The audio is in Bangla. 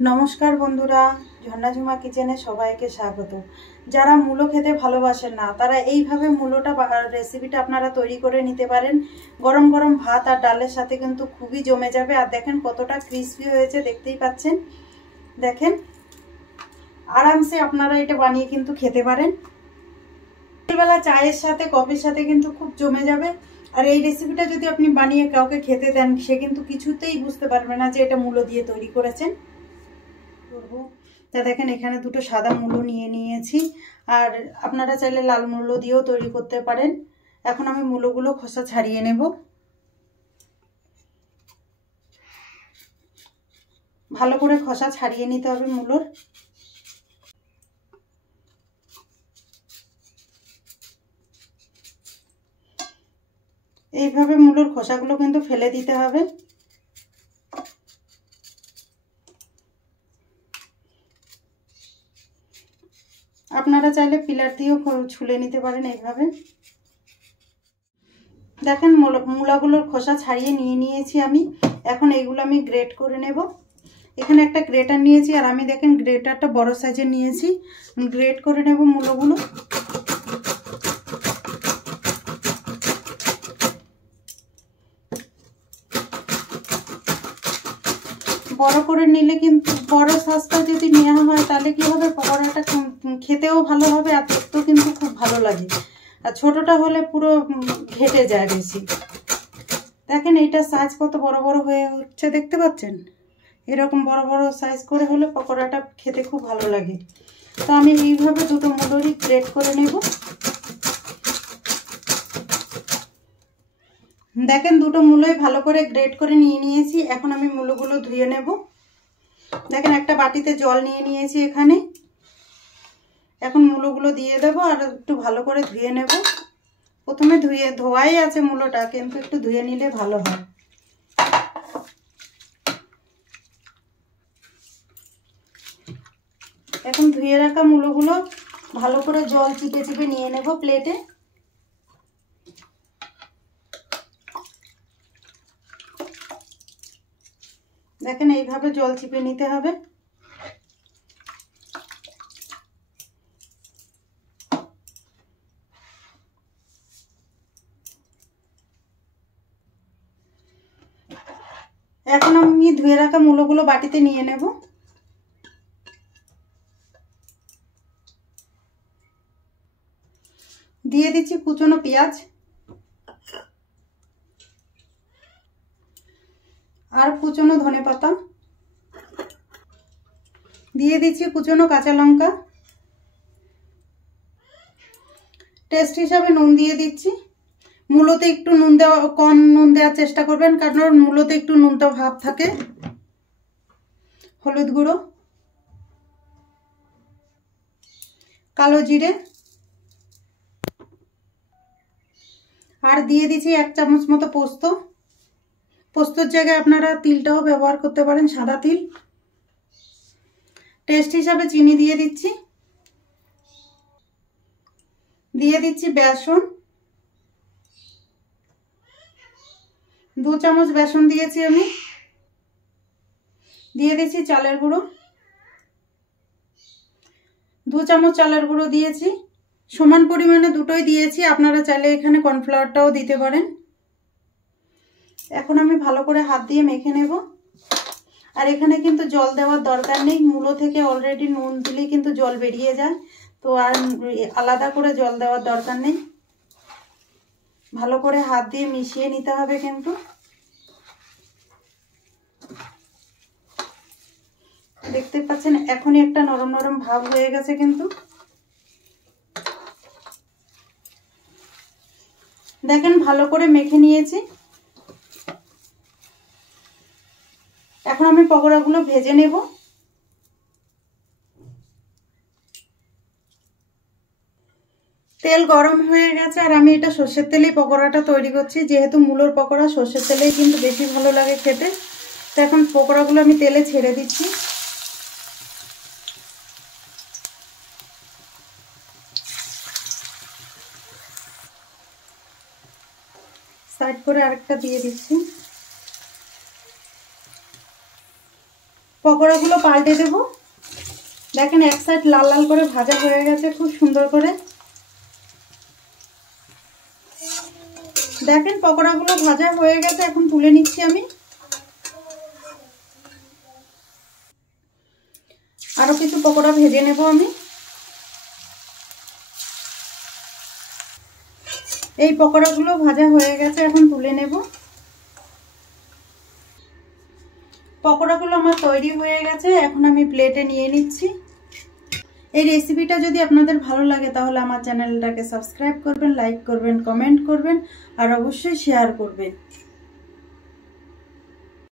নমস্কার বন্ধুরা, ঝর্ণা ঝুমা কিচেনে সবাইকে স্বাগত। যারা মূলো খেতে ভালোবাসেন না তারা এইভাবে মূলোটা রেসিপিটা আপনারা তৈরি করে নিতে পারেন। গরম গরম ভাত আর ডালের সাথে কিন্তু খুবই জমে যাবে। আর দেখেন কতটা ক্রিসপি হয়েছে, দেখতেই পাচ্ছেন। দেখেন আরামসে আপনারা এটা বানিয়ে কিন্তু খেতে পারেন। সকালবেলা চায়ের সাথে কফির সাথে কিন্তু খুব জমে যাবে। আর এই রেসিপিটা যদি আপনি বানিয়ে কাউকে খেতে দেন, সে কিন্তু কিছুতেই বুঝতে পারবে না যে এটা মূলো দিয়ে তৈরি করেছেন। তা দেখেন এখানে দুটো সাদা মূলো নিয়ে নিয়েছি, আর আপনারা চাইলে লাল মূলো দিয়েও তৈরি করতে পারেন। এখন আমি মূলোগুলো খোসা ছাড়িয়ে নেব। ভালো করে খোসা ছাড়িয়ে নিতে হবে মূলোর। এইভাবে মূলোর খোসাগুলো কিন্তু ফেলে দিতে হবে। আপনারা চাইলে পিলার দিয়েও ছুলে নিতে পারেন এইভাবে। দেখেন মূলাগুলোর খোসা ছাড়িয়ে নিয়ে নিয়েছি আমি। এখন এইগুলো আমি গ্রেট করে নেব। এখানে একটা গ্রেটার নিয়েছি, আর আমি দেখেন গ্রেটারটা বড় সাইজের নিয়েছি। গ্রেট করে নেব মূলগুলো। বড় করে নিলে কিন্তু বড় সাইজটা যদি নেওয়া হয় তাহলে কি হবে, পকোড়াটা খেতেও ভালো হবে আর দেখতেও কিন্তু খুব ভালো লাগে। আর ছোটটা হলে পুরো ঘেটে যায় বেশি। দেখেন এইটা সাইজ কত বড় বড় হয়ে উঠছে, দেখতে পাচ্ছেন। এরকম বড় বড় সাইজ করে হলে পকোড়াটা খেতে খুব ভালো লাগে। তো আমি এইভাবে দুটো মূলরই গ্রেট করে নেব। দেখেন দুটো মূলই ভালো করে গ্রেট করে নিয়ে নিয়েছি। এখন আমি মূলগুলো ধুয়ে নেব। দেখেন একটা বাটিতে জল নিয়ে নিয়েছি এখানে। এখন মূলগুলো দিয়ে দেব আর একটু ভালো করে ধুয়ে নেব। প্রথমে ধোয়াই আছে মূলটা, কিন্তু একটু ধুয়ে নিলে ভালো হয়। এখন ধুয়ে রাখা মূলগুলো ভালো করে জল চিপে চিপে নিয়ে নেব প্লেটে। দেখেন এইভাবে জল চিপে নিতে হবে। এখন আমি ধুয়ে রাখা মূলগুলো বাটিতে নিয়ে নেব। দিয়ে দিচ্ছি কুচনো পেঁয়াজ আর কুচনো ধনেপাতা। দিয়ে দিচ্ছি কুচনো কাঁচা লঙ্কা। টেস্ট হিসাবে নুন দিয়ে দিচ্ছি। মূলোতে একটু কম নুন দেওয়ার চেষ্টা করবেন, কারণ মূলোতে একটু নুনটা ভাব থাকে। হলুদ গুঁড়ো, কালো জিরে, আর দিয়ে দিচ্ছি 1 চামচ মতো পোস্ত। পোস্তর জায়গায় আপনারা তিলটাও ব্যবহার করতে পারেন, সাদা তিল। টেস্ট হিসাবে চিনি দিয়ে দিচ্ছি। দিয়ে দিচ্ছি বেসন, 2 চামচ বেসন দিয়েছি আমি। দিয়ে দিচ্ছি চালের গুঁড়ো, 2 চামচ চালের গুঁড়ো দিয়েছি। সমান পরিমাণে দুটোই দিয়েছি, আপনারা চাইলে এখানে কর্নফ্লাওয়ারটাও দিতে পারেন। এখন আমি ভালো করে হাত দিয়ে মেখে নেব। আর এখানে কিন্তু জল দেওয়ার দরকার নেই, মূলো থেকে অলরেডি নুন দিলেই কিন্তু জল বেরিয়ে যায়, তো আর আলাদা করে জল দেওয়ার দরকার নেই। ভালো করে হাত দিয়ে মিশিয়ে নিতে হবে কিন্তু। দেখতে পাচ্ছেন এখনই একটা নরম নরম ভাব হয়ে গেছে কিন্তু। দেখেন ভালো করে মেখে নিয়েছি। এখন আমি পকোড়াগুলো ভেজে নেব। তেল গরম হয়ে গেছে, আর আমি এটা সর্ষের তেলেই পকোড়াটা তৈরি করছি। যেহেতু মূলোর পকোড়া সর্ষের তেলেই কিন্তু বেশি ভালো লাগে খেতে। তো এখন পকোড়াগুলো আমি তেলে ছেড়ে দিচ্ছি। সাইড করে আরেকটা দিয়ে দিচ্ছি। পকোড়াগুলো পাল্টে দেব। দেখেন এক সাইড লাল লাল করে ভাজা হয়ে গেছে খুব সুন্দর করে। দেখেন পকোড়াগুলো ভাজা হয়ে গেছে, এখন তুলে নিচ্ছি আমি। আরো কিছু পকোড়া ভেজে নেব আমি। এই পকোড়াগুলো ভাজা হয়ে গেছে, এখন তুলে নেব। পকোড়াগুলো আমার তৈরি হয়ে গেছে, এখন আমি প্লেটে নিয়ে নিচ্ছি। এই রেসিপিটা যদি আপনাদের ভালো লাগে তাহলে আমার চ্যানেলটাকে সাবস্ক্রাইব করবেন, লাইক করবেন, কমেন্ট করবেন আর অবশ্যই শেয়ার করবেন।